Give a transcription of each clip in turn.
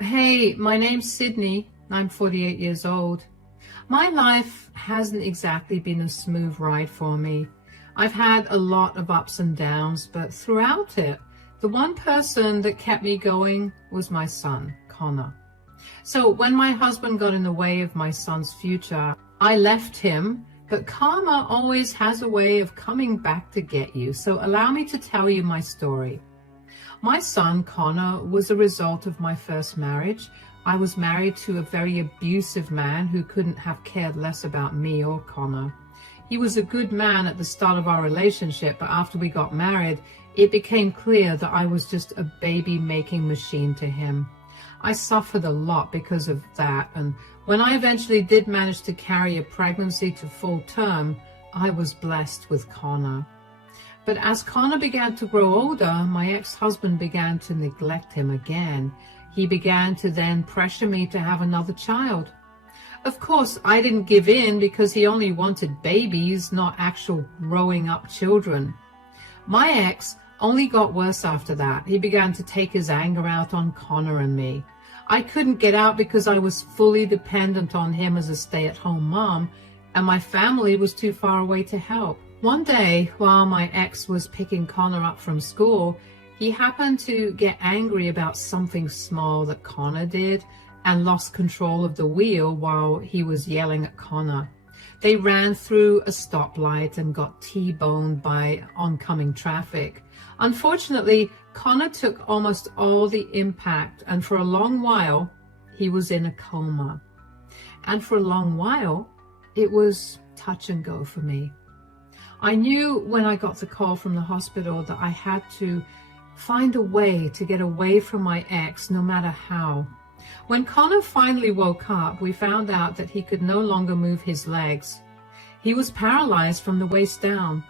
Hey, my name's Sydney. I'm 48 years old. My life hasn't exactly been a smooth ride for me. I've had a lot of ups and downs, but throughout it, the one person that kept me going was my son, Connor. So when my husband got in the way of my son's future, I left him, but karma always has a way of coming back to get you. So allow me to tell you my story. My son, Connor, was a result of my first marriage. I was married to a very abusive man who couldn't have cared less about me or Connor. He was a good man at the start of our relationship, but after we got married, it became clear that I was just a baby-making machine to him. I suffered a lot because of that, and when I eventually did manage to carry a pregnancy to full term, I was blessed with Connor. But as Connor began to grow older, my ex-husband began to neglect him again. He began to then pressure me to have another child. Of course, I didn't give in because he only wanted babies, not actual growing up children. My ex only got worse after that. He began to take his anger out on Connor and me. I couldn't get out because I was fully dependent on him as a stay-at-home mom, and my family was too far away to help. One day, while my ex was picking Connor up from school, he happened to get angry about something small that Connor did and lost control of the wheel while he was yelling at Connor. They ran through a stoplight and got T-boned by oncoming traffic. Unfortunately, Connor took almost all the impact, and for a long while, he was in a coma. And for a long while, it was touch and go for me. I knew when I got the call from the hospital that I had to find a way to get away from my ex, no matter how. When Connor finally woke up, we found out that he could no longer move his legs. He was paralyzed from the waist down.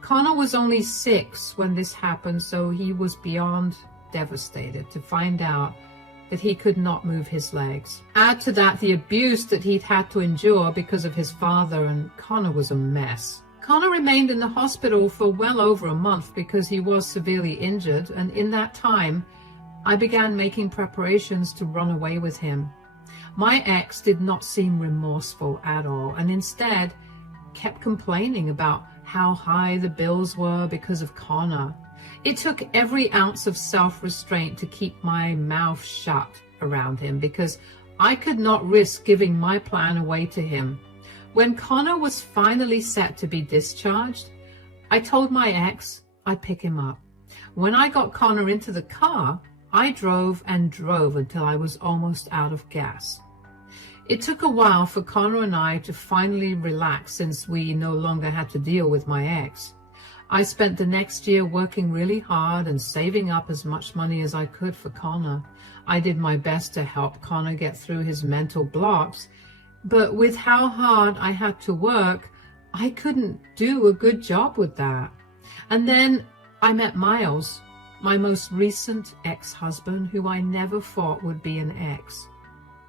Connor was only 6 when this happened, so he was beyond devastated to find out that he could not move his legs. Add to that the abuse that he'd had to endure because of his father, and Connor was a mess. Connor remained in the hospital for well over a month because he was severely injured, and in that time, I began making preparations to run away with him. My ex did not seem remorseful at all, and instead kept complaining about how high the bills were because of Connor. It took every ounce of self-restraint to keep my mouth shut around him because I could not risk giving my plan away to him. When Connor was finally set to be discharged, I told my ex I'd pick him up. When I got Connor into the car, I drove and drove until I was almost out of gas. It took a while for Connor and I to finally relax since we no longer had to deal with my ex. I spent the next year working really hard and saving up as much money as I could for Connor. I did my best to help Connor get through his mental blocks, but with how hard I had to work, I couldn't do a good job with that. And then I met Miles, my most recent ex-husband, who I never thought would be an ex.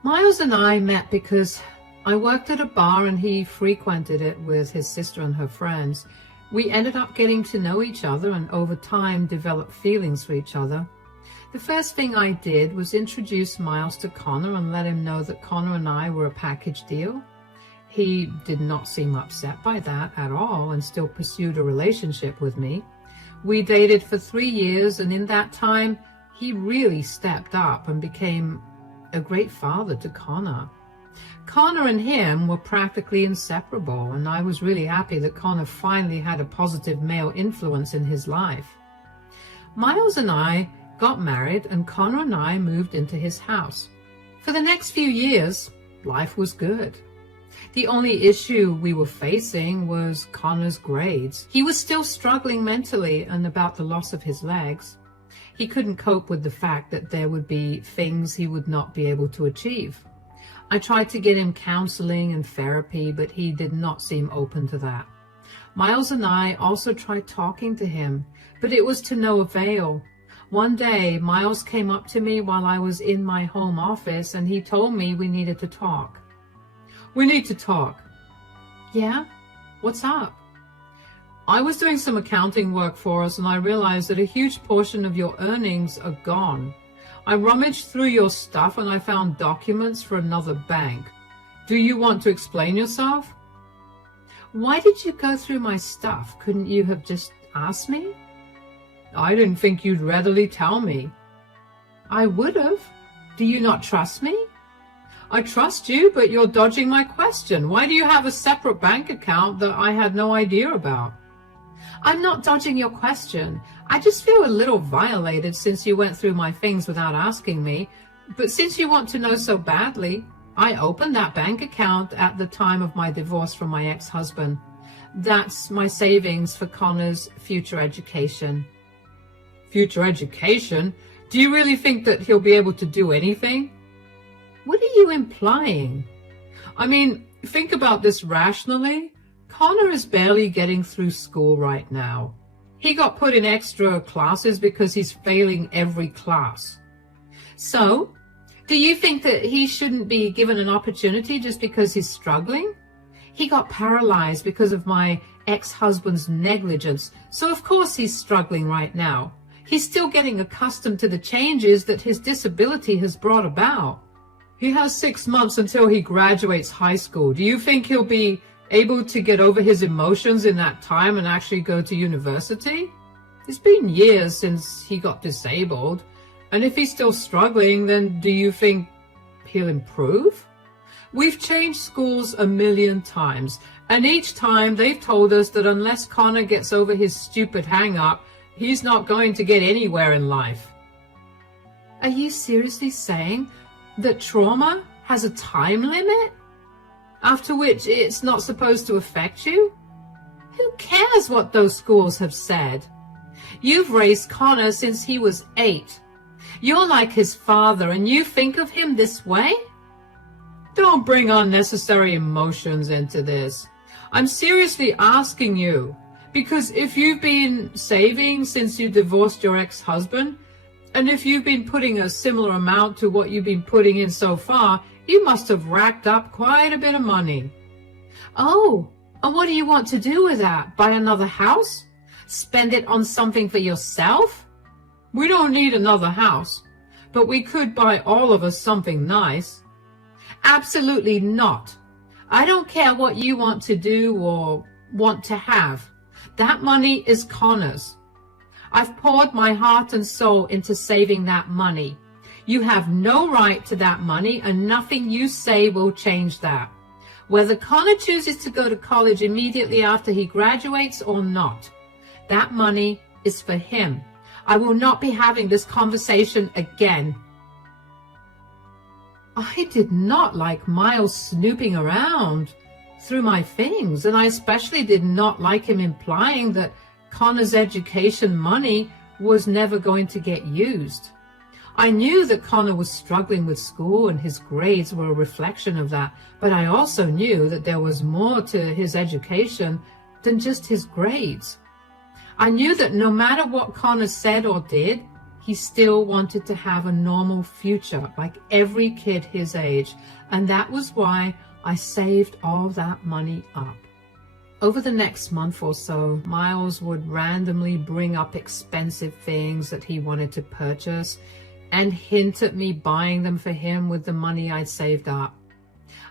Miles and I met because I worked at a bar and he frequented it with his sister and her friends. We ended up getting to know each other and over time developed feelings for each other. The first thing I did was introduce Miles to Connor and let him know that Connor and I were a package deal. He did not seem upset by that at all and still pursued a relationship with me. We dated for 3 years, and in that time, he really stepped up and became a great father to Connor. Connor and him were practically inseparable, and I was really happy that Connor finally had a positive male influence in his life. Miles and I got married, and Connor and I moved into his house. For the next few years, life was good. The only issue we were facing was Connor's grades. He was still struggling mentally and about the loss of his legs. He couldn't cope with the fact that there would be things he would not be able to achieve. I tried to get him counseling and therapy, but he did not seem open to that. Miles and I also tried talking to him, but it was to no avail. One day, Miles came up to me while I was in my home office and he told me we needed to talk. "We need to talk." "Yeah? What's up?" "I was doing some accounting work for us and I realized that a huge portion of your earnings are gone. I rummaged through your stuff and I found documents for another bank. Do you want to explain yourself? Why did you go through my stuff? Couldn't you have just asked me? I didn't think you'd readily tell me. I would have. Do you not trust me? I trust you, but you're dodging my question. Why do you have a separate bank account that I had no idea about? I'm not dodging your question. I just feel a little violated since you went through my things without asking me. But since you want to know so badly, I opened that bank account at the time of my divorce from my ex-husband. That's my savings for Connor's future education. Future education? Do you really think that he'll be able to do anything? What are you implying? I mean, think about this rationally. Connor is barely getting through school right now. He got put in extra classes because he's failing every class. So, do you think that he shouldn't be given an opportunity just because he's struggling? He got paralyzed because of my ex-husband's negligence, so of course he's struggling right now. He's still getting accustomed to the changes that his disability has brought about. He has 6 months until he graduates high school. Do you think he'll be able to get over his emotions in that time and actually go to university? It's been years since he got disabled. And if he's still struggling, then do you think he'll improve? We've changed schools 1,000,000 times, and each time they've told us that unless Connor gets over his stupid hang-up, he's not going to get anywhere in life. Are you seriously saying that trauma has a time limit? After which it's not supposed to affect you? Who cares what those schools have said? You've raised Connor since he was 8. You're like his father, and you think of him this way? Don't bring unnecessary emotions into this. I'm seriously asking you, because if you've been saving since you divorced your ex-husband, and if you've been putting a similar amount to what you've been putting in so far, you must have racked up quite a bit of money. Oh, and what do you want to do with that? Buy another house? Spend it on something for yourself? We don't need another house, but we could buy all of us something nice. Absolutely not. I don't care what you want to do or want to have. That money is Connor's. I've poured my heart and soul into saving that money. You have no right to that money, and nothing you say will change that. Whether Connor chooses to go to college immediately after he graduates or not, that money is for him. I will not be having this conversation again. I did not like Miles snooping around through my things, and I especially did not like him implying that Connor's education money was never going to get used. I knew that Connor was struggling with school and his grades were a reflection of that, but I also knew that there was more to his education than just his grades. I knew that no matter what Connor said or did, he still wanted to have a normal future like every kid his age, and that was why I saved all that money up. Over the next month or so, Miles would randomly bring up expensive things that he wanted to purchase and hint at me buying them for him with the money I'd saved up.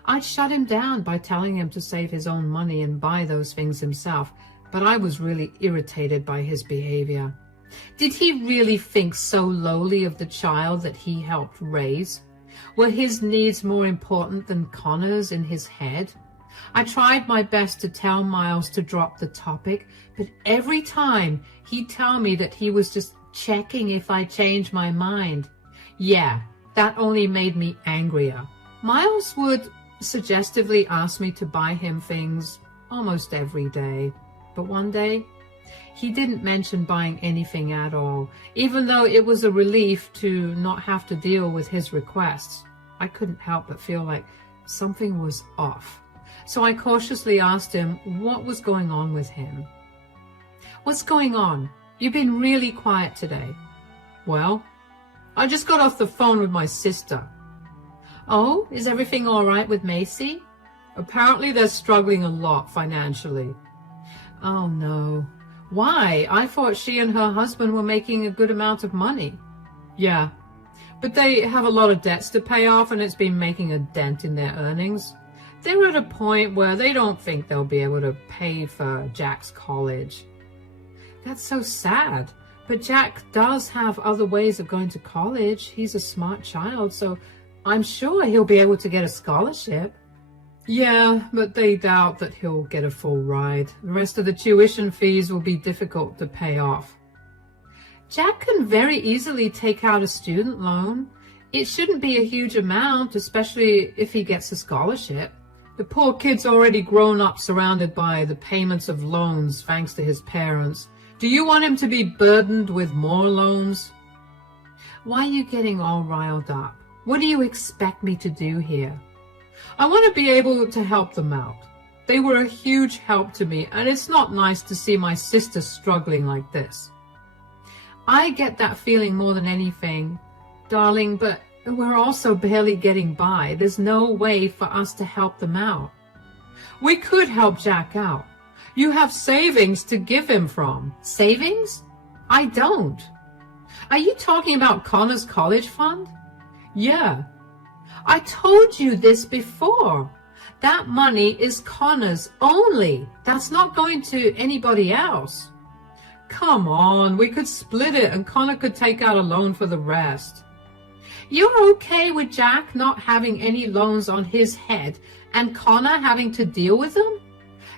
I'd shut him down by telling him to save his own money and buy those things himself, but I was really irritated by his behavior. Did he really think so lowly of the child that he helped raise? Were his needs more important than Connor's in his head? I tried my best to tell Miles to drop the topic, but every time he'd tell me that he was just checking if I changed my mind. Yeah, that only made me angrier. Miles would suggestively ask me to buy him things almost every day, but one day he didn't mention buying anything at all, even though it was a relief to not have to deal with his requests. I couldn't help but feel like something was off. So I cautiously asked him what was going on with him. What's going on? You've been really quiet today. Well, I just got off the phone with my sister. Oh, is everything all right with Macy? Apparently they're struggling a lot financially. Oh no. Why? I thought she and her husband were making a good amount of money. Yeah, but they have a lot of debts to pay off and it's been making a dent in their earnings. They're at a point where they don't think they'll be able to pay for Jack's college. That's so sad. But Jack does have other ways of going to college. He's a smart child, so I'm sure he'll be able to get a scholarship. Yeah, but they doubt that he'll get a full ride. The rest of the tuition fees will be difficult to pay off. Jack can very easily take out a student loan. It shouldn't be a huge amount, especially if he gets a scholarship. The poor kid's already grown up surrounded by the payments of loans thanks to his parents. Do you want him to be burdened with more loans? Why are you getting all riled up? What do you expect me to do here? I want to be able to help them out. They were a huge help to me, and it's not nice to see my sister struggling like this. I get that feeling more than anything, darling, but we're also barely getting by. There's no way for us to help them out. We could help Jack out. You have savings to give him from. Savings? I don't. Are you talking about Connor's college fund? Yeah. I told you this before. That money is Connor's only. That's not going to anybody else. Come on, we could split it and Connor could take out a loan for the rest. You're okay with Jack not having any loans on his head and Connor having to deal with them?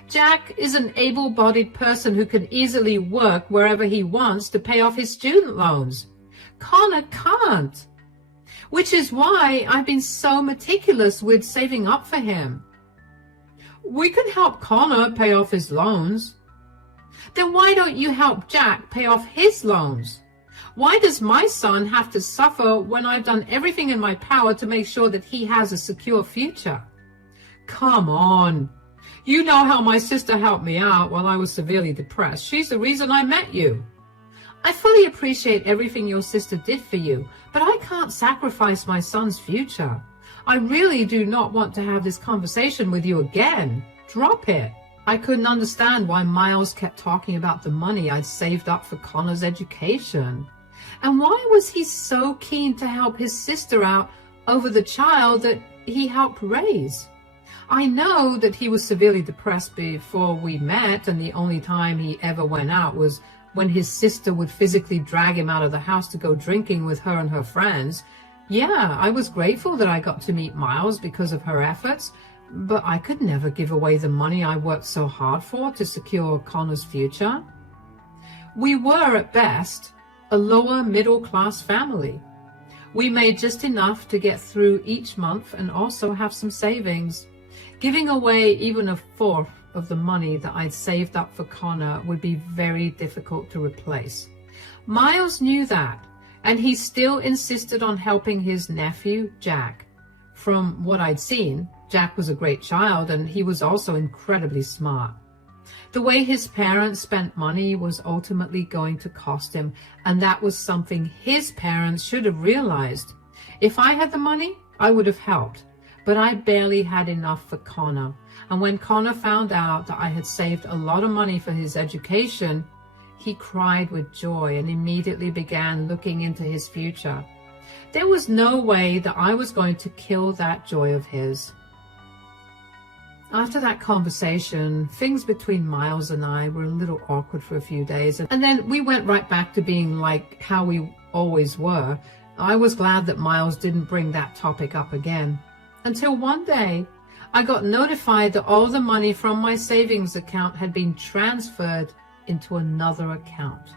Jack is an able-bodied person who can easily work wherever he wants to pay off his student loans. Connor can't. Which is why I've been so meticulous with saving up for him. We can help Connor pay off his loans. Then why don't you help Jack pay off his loans? Why does my son have to suffer when I've done everything in my power to make sure that he has a secure future? Come on. You know how my sister helped me out while I was severely depressed. She's the reason I met you. I fully appreciate everything your sister did for you, but I can't sacrifice my son's future. I really do not want to have this conversation with you again. Drop it. I couldn't understand why Miles kept talking about the money I'd saved up for Connor's education. And why was he so keen to help his sister out over the child that he helped raise? I know that he was severely depressed before we met, and the only time he ever went out was when his sister would physically drag him out of the house to go drinking with her and her friends. Yeah, I was grateful that I got to meet Miles because of her efforts, but I could never give away the money I worked so hard for to secure Connor's future. We were, at best, a lower middle-class family. We made just enough to get through each month and also have some savings. Giving away even a fourth of the money that I'd saved up for Connor would be very difficult to replace. Miles knew that, and he still insisted on helping his nephew, Jack. From what I'd seen, Jack was a great child, and he was also incredibly smart. The way his parents spent money was ultimately going to cost him, and that was something his parents should have realized. If I had the money, I would have helped. But I barely had enough for Connor, and when Connor found out that I had saved a lot of money for his education, he cried with joy and immediately began looking into his future. There was no way that I was going to kill that joy of his. After that conversation, things between Miles and I were a little awkward for a few days, and then we went right back to being like how we always were. I was glad that Miles didn't bring that topic up again. Until one day, I got notified that all the money from my savings account had been transferred into another account.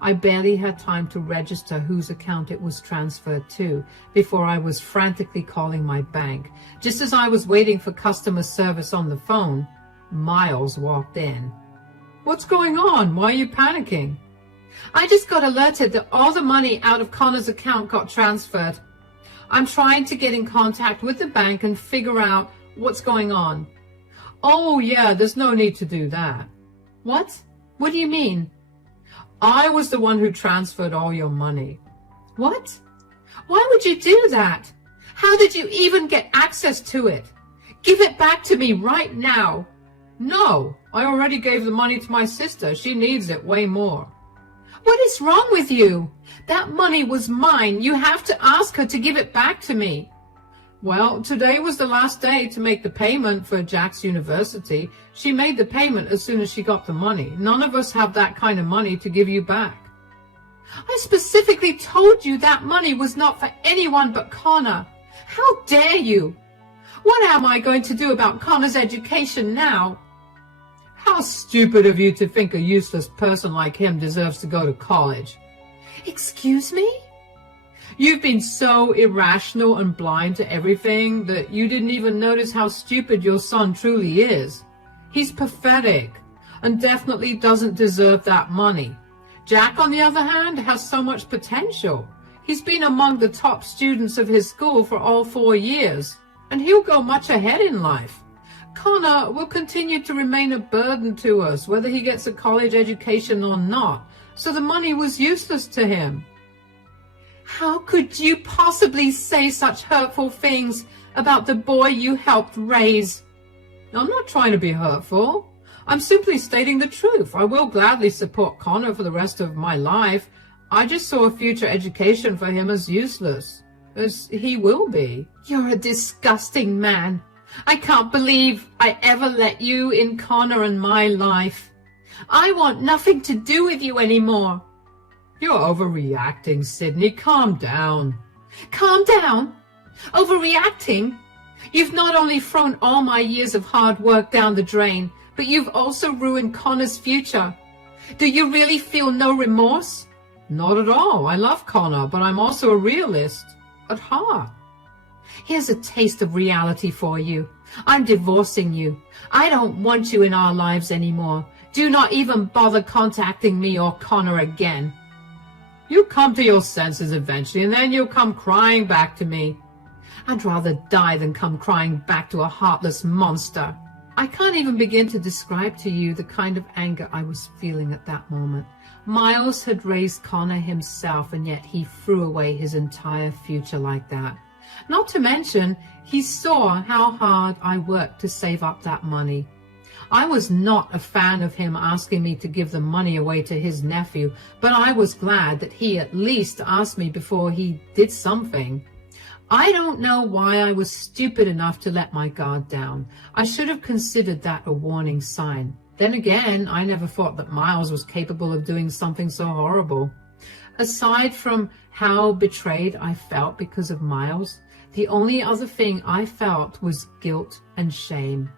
I barely had time to register whose account it was transferred to before I was frantically calling my bank. Just as I was waiting for customer service on the phone, Miles walked in. What's going on? Why are you panicking? I just got alerted that all the money out of Connor's account got transferred. I'm trying to get in contact with the bank and figure out what's going on. Oh yeah, there's no need to do that. What? What do you mean? I was the one who transferred all your money. What? Why would you do that? How did you even get access to it? Give it back to me right now. No, I already gave the money to my sister. She needs it way more. What is wrong with you? That money was mine. You have to ask her to give it back to me. Well, today was the last day to make the payment for Jack's university. She made the payment as soon as she got the money. None of us have that kind of money to give you back. I specifically told you that money was not for anyone but Connor. How dare you? What am I going to do about Connor's education now? How stupid of you to think a useless person like him deserves to go to college. Excuse me? You've been so irrational and blind to everything that you didn't even notice how stupid your son truly is. He's pathetic and definitely doesn't deserve that money. Jack, on the other hand, has so much potential. He's been among the top students of his school for all 4 years, and he'll go much ahead in life. Connor will continue to remain a burden to us, whether he gets a college education or not, so the money was useless to him. How could you possibly say such hurtful things about the boy you helped raise? I'm not trying to be hurtful. I'm simply stating the truth. I will gladly support Connor for the rest of my life. I just saw a future education for him as useless, as he will be. You're a disgusting man. I can't believe I ever let you in Connor and my life. I want nothing to do with you anymore. You're overreacting, Sydney. Calm down. Calm down? Overreacting? You've not only thrown all my years of hard work down the drain, but you've also ruined Connor's future. Do you really feel no remorse? Not at all. I love Connor, but I'm also a realist at heart. Here's a taste of reality for you. I'm divorcing you. I don't want you in our lives anymore. Do not even bother contacting me or Connor again. You'll come to your senses eventually, and then you'll come crying back to me. I'd rather die than come crying back to a heartless monster. I can't even begin to describe to you the kind of anger I was feeling at that moment. Miles had raised Connor himself, and yet he threw away his entire future like that. Not to mention, he saw how hard I worked to save up that money. I was not a fan of him asking me to give the money away to his nephew, but I was glad that he at least asked me before he did something. I don't know why I was stupid enough to let my guard down. I should have considered that a warning sign. Then again, I never thought that Miles was capable of doing something so horrible. Aside from how betrayed I felt because of Miles, the only other thing I felt was guilt and shame.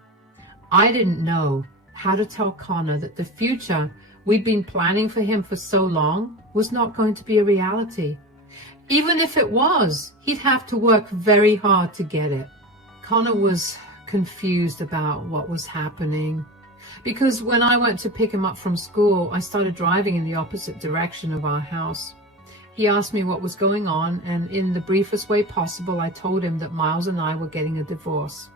I didn't know how to tell Connor that the future we'd been planning for him for so long was not going to be a reality. Even if it was, he'd have to work very hard to get it. Connor was confused about what was happening, because when I went to pick him up from school, I started driving in the opposite direction of our house. He asked me what was going on, and in the briefest way possible, I told him that Miles and I were getting a divorce.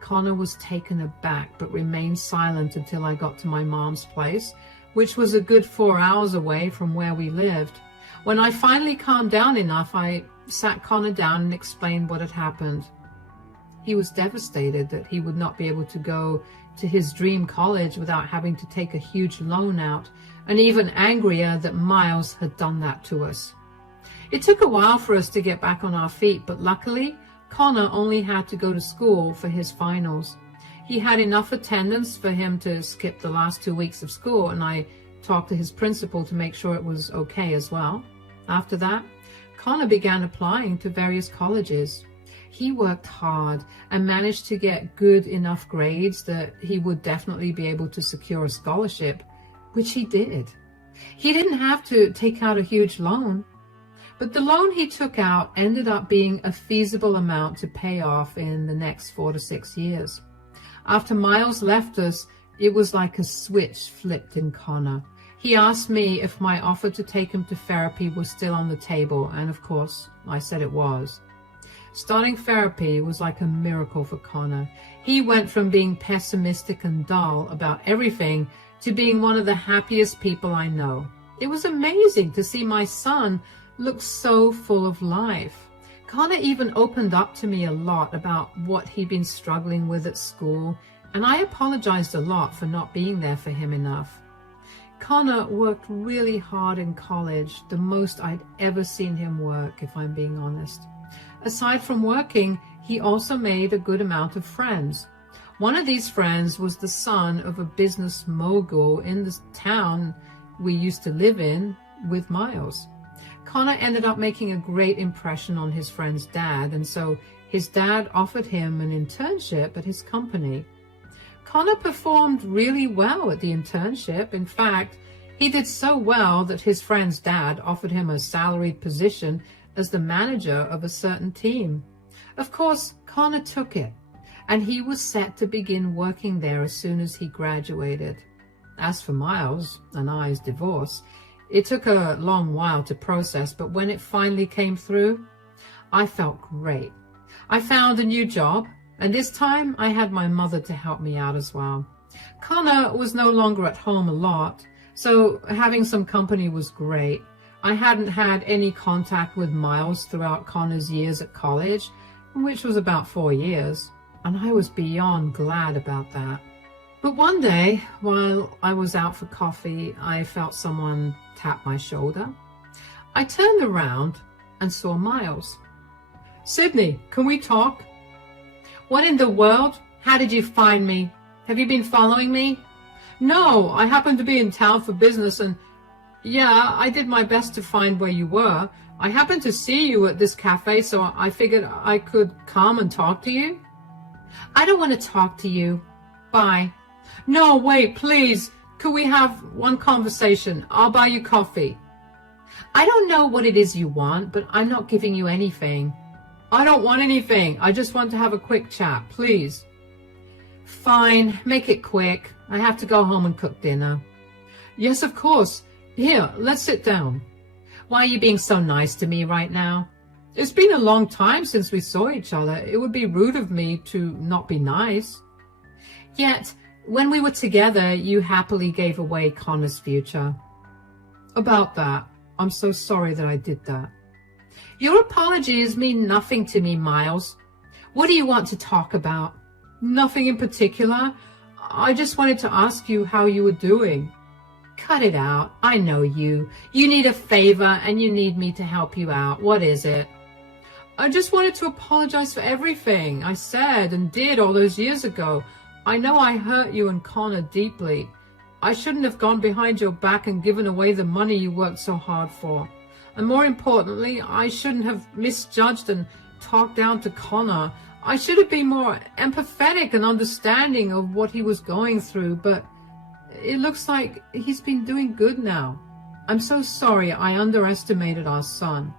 Connor was taken aback, but remained silent until I got to my mom's place, which was a good 4 hours away from where we lived. When I finally calmed down enough, I sat Connor down and explained what had happened. He was devastated that he would not be able to go to his dream college without having to take a huge loan out, and even angrier that Miles had done that to us. It took a while for us to get back on our feet, but luckily, Connor only had to go to school for his finals. He had enough attendance for him to skip the last 2 weeks of school, and I talked to his principal to make sure it was okay as well. After that, Connor began applying to various colleges. He worked hard and managed to get good enough grades that he would definitely be able to secure a scholarship, which he did. He didn't have to take out a huge loan, but the loan he took out ended up being a feasible amount to pay off in the next 4 to 6 years. After Miles left us, it was like a switch flipped in Connor. He asked me if my offer to take him to therapy was still on the table, and of course, I said it was. Starting therapy was like a miracle for Connor. He went from being pessimistic and dull about everything to being one of the happiest people I know. It was amazing to see my son look so full of life. Connor even opened up to me a lot about what he'd been struggling with at school, and I apologized a lot for not being there for him enough. Connor worked really hard in college, the most I'd ever seen him work, if I'm being honest. Aside from working, he also made a good amount of friends. One of these friends was the son of a business mogul in the town we used to live in with Miles. Connor ended up making a great impression on his friend's dad, and so his dad offered him an internship at his company. Connor performed really well at the internship. In fact, he did so well that his friend's dad offered him a salaried position as the manager of a certain team. Of course, Connor took it, and he was set to begin working there as soon as he graduated. As for Miles and I's divorce, it took a long while to process, but when it finally came through, I felt great. I found a new job, and this time I had my mother to help me out as well. Connor was no longer at home a lot, so having some company was great. I hadn't had any contact with Miles throughout Connor's years at college, which was about 4 years, and I was beyond glad about that. But one day, while I was out for coffee, I felt someone tap my shoulder. I turned around and saw Miles. "Sydney, can we talk?" "What in the world? How did you find me? Have you been following me?" "No, I happened to be in town for business and yeah, I did my best to find where you were. I happened to see you at this cafe, so I figured I could come and talk to you." "I don't want to talk to you. Bye." "No, wait, please. Could we have one conversation? I'll buy you coffee." "I don't know what it is you want, but I'm not giving you anything." "I don't want anything. I just want to have a quick chat, please." "Fine, make it quick. I have to go home and cook dinner." "Yes, of course. Here, let's sit down." "Why are you being so nice to me right now?" "It's been a long time since we saw each other. It would be rude of me to not be nice." "Yet, when we were together, you happily gave away Connor's future." "About that, I'm so sorry that I did that." "Your apologies mean nothing to me, Miles. What do you want to talk about?" "Nothing in particular. I just wanted to ask you how you were doing." "Cut it out. I know you. You need a favor and you need me to help you out. What is it?" "I just wanted to apologize for everything I said and did all those years ago. I know I hurt you and Connor deeply. I shouldn't have gone behind your back and given away the money you worked so hard for. And more importantly, I shouldn't have misjudged and talked down to Connor. I should have been more empathetic and understanding of what he was going through, but it looks like he's been doing good now. I'm so sorry I underestimated our son."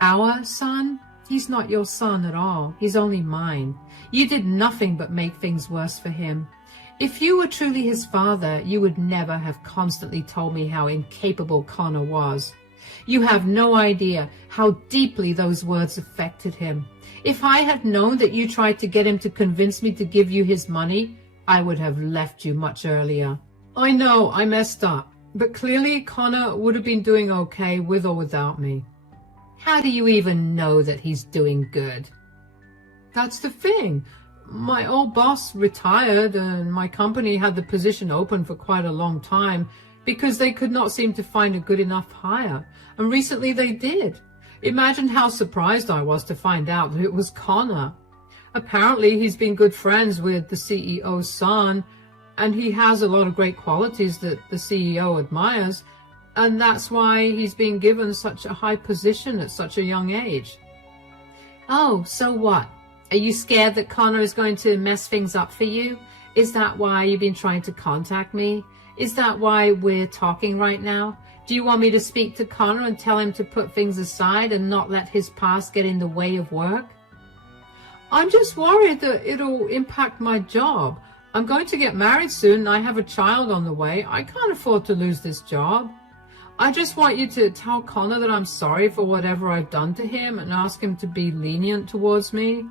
"Our son? He's not your son at all. He's only mine. You did nothing but make things worse for him. If you were truly his father, you would never have constantly told me how incapable Connor was. You have no idea how deeply those words affected him. If I had known that you tried to get him to convince me to give you his money, I would have left you much earlier." "I know I messed up, but clearly Connor would have been doing okay with or without me." "How do you even know that he's doing good?" "That's the thing. My old boss retired and my company had the position open for quite a long time because they could not seem to find a good enough hire, and recently they did. Imagine how surprised I was to find out that it was Connor. Apparently he's been good friends with the CEO's son, and he has a lot of great qualities that the CEO admires, and that's why he's been given such a high position at such a young age." "Oh, so what? Are you scared that Connor is going to mess things up for you? Is that why you've been trying to contact me? Is that why we're talking right now? Do you want me to speak to Connor and tell him to put things aside and not let his past get in the way of work?" "I'm just worried that it'll impact my job. I'm going to get married soon and I have a child on the way. I can't afford to lose this job. I just want you to tell Connor that I'm sorry for whatever I've done to him and ask him to be lenient towards me."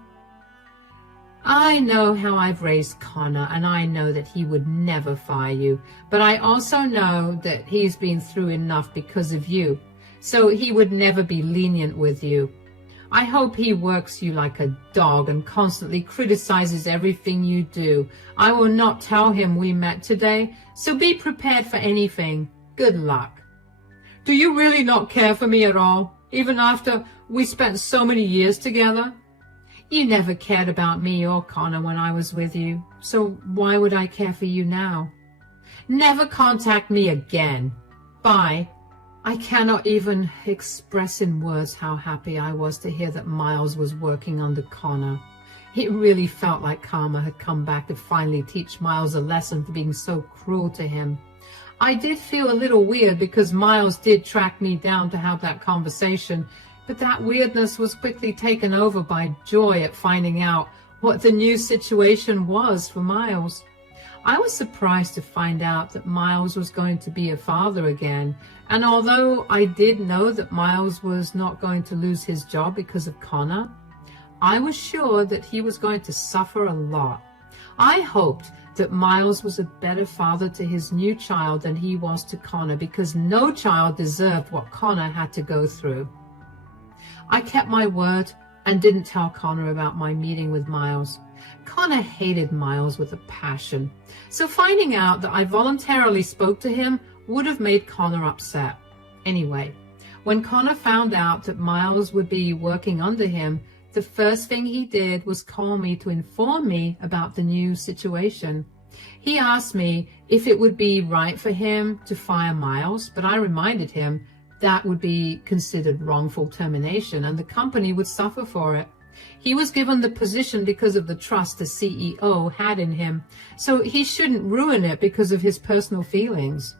"I know how I've raised Connor, and I know that he would never fire you, but I also know that he's been through enough because of you, so he would never be lenient with you. I hope he works you like a dog and constantly criticizes everything you do. I will not tell him we met today, so be prepared for anything. Good luck. Do you really not care for me at all, even after we spent so many years together? You never cared about me or Connor when I was with you, so why would I care for you now? Never contact me again. Bye. I cannot even express in words how happy I was to hear that Miles was working under Connor. It really felt like karma had come back to finally teach Miles a lesson for being so cruel to him. I did feel a little weird because Miles did track me down to have that conversation, but that weirdness was quickly taken over by joy at finding out what the new situation was for Miles. I was surprised to find out that Miles was going to be a father again, and although I did know that Miles was not going to lose his job because of Connor, I was sure that he was going to suffer a lot. I hoped that Miles was a better father to his new child than he was to Connor, because no child deserved what Connor had to go through. I kept my word and didn't tell Connor about my meeting with Miles. Connor hated Miles with a passion, so finding out that I voluntarily spoke to him would have made Connor upset. Anyway, when Connor found out that Miles would be working under him, the first thing he did was call me to inform me about the new situation. He asked me if it would be right for him to fire Miles, but I reminded him that would be considered wrongful termination and the company would suffer for it. He was given the position because of the trust the CEO had in him, so he shouldn't ruin it because of his personal feelings.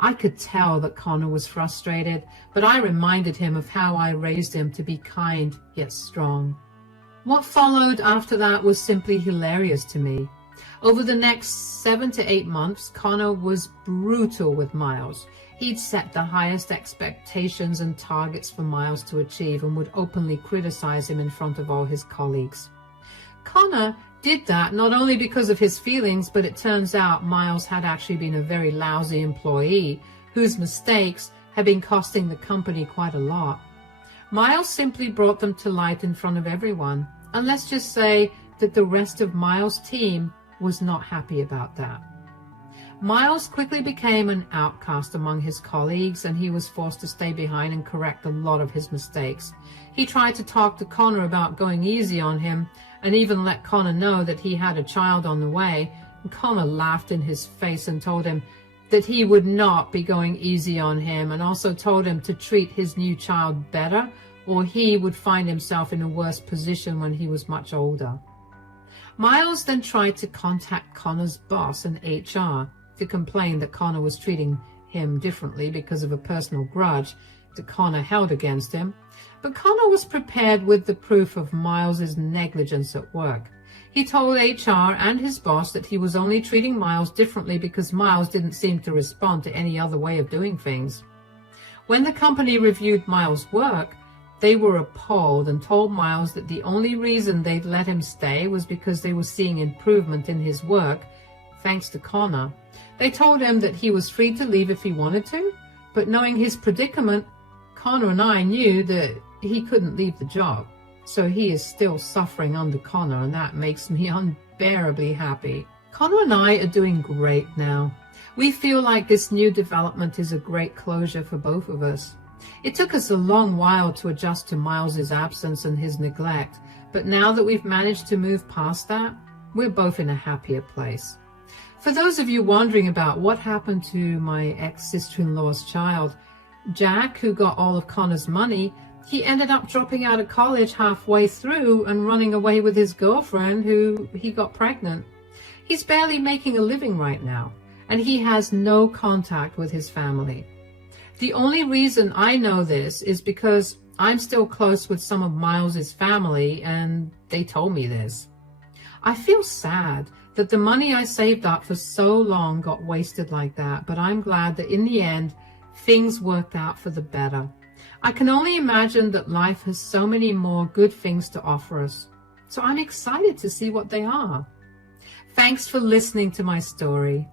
I could tell that Connor was frustrated, but I reminded him of how I raised him to be kind yet strong. What followed after that was simply hilarious to me. Over the next 7 to 8 months, Connor was brutal with Miles. He'd set the highest expectations and targets for Miles to achieve and would openly criticize him in front of all his colleagues. Connor did that not only because of his feelings, but it turns out Miles had actually been a very lousy employee whose mistakes had been costing the company quite a lot. Miles simply brought them to light in front of everyone, and let's just say that the rest of Miles' team was not happy about that. Miles quickly became an outcast among his colleagues, and he was forced to stay behind and correct a lot of his mistakes. He tried to talk to Connor about going easy on him, and even let Connor know that he had a child on the way. And Connor laughed in his face and told him that he would not be going easy on him, and also told him to treat his new child better, or he would find himself in a worse position when he was much older. Miles then tried to contact Connor's boss in HR to complain that Connor was treating him differently because of a personal grudge that Connor held against him, but Connor was prepared with the proof of Miles's negligence at work. He told HR and his boss that he was only treating Miles differently because Miles didn't seem to respond to any other way of doing things. When the company reviewed Miles' work, they were appalled and told Miles that the only reason they'd let him stay was because they were seeing improvement in his work, thanks to Connor. They told him that he was free to leave if he wanted to, but knowing his predicament, Connor and I knew that he couldn't leave the job. So he is still suffering under Connor, and that makes me unbearably happy. Connor and I are doing great now. We feel like this new development is a great closure for both of us. It took us a long while to adjust to Miles's absence and his neglect, but now that we've managed to move past that, we're both in a happier place. For those of you wondering about what happened to my ex-sister-in-law's child, Jack, who got all of Connor's money, he ended up dropping out of college halfway through and running away with his girlfriend, who he got pregnant. He's barely making a living right now, and he has no contact with his family. The only reason I know this is because I'm still close with some of Miles's family, and they told me this. I feel sad that the money I saved up for so long got wasted like that, but I'm glad that in the end, things worked out for the better. I can only imagine that life has so many more good things to offer us, so I'm excited to see what they are. Thanks for listening to my story.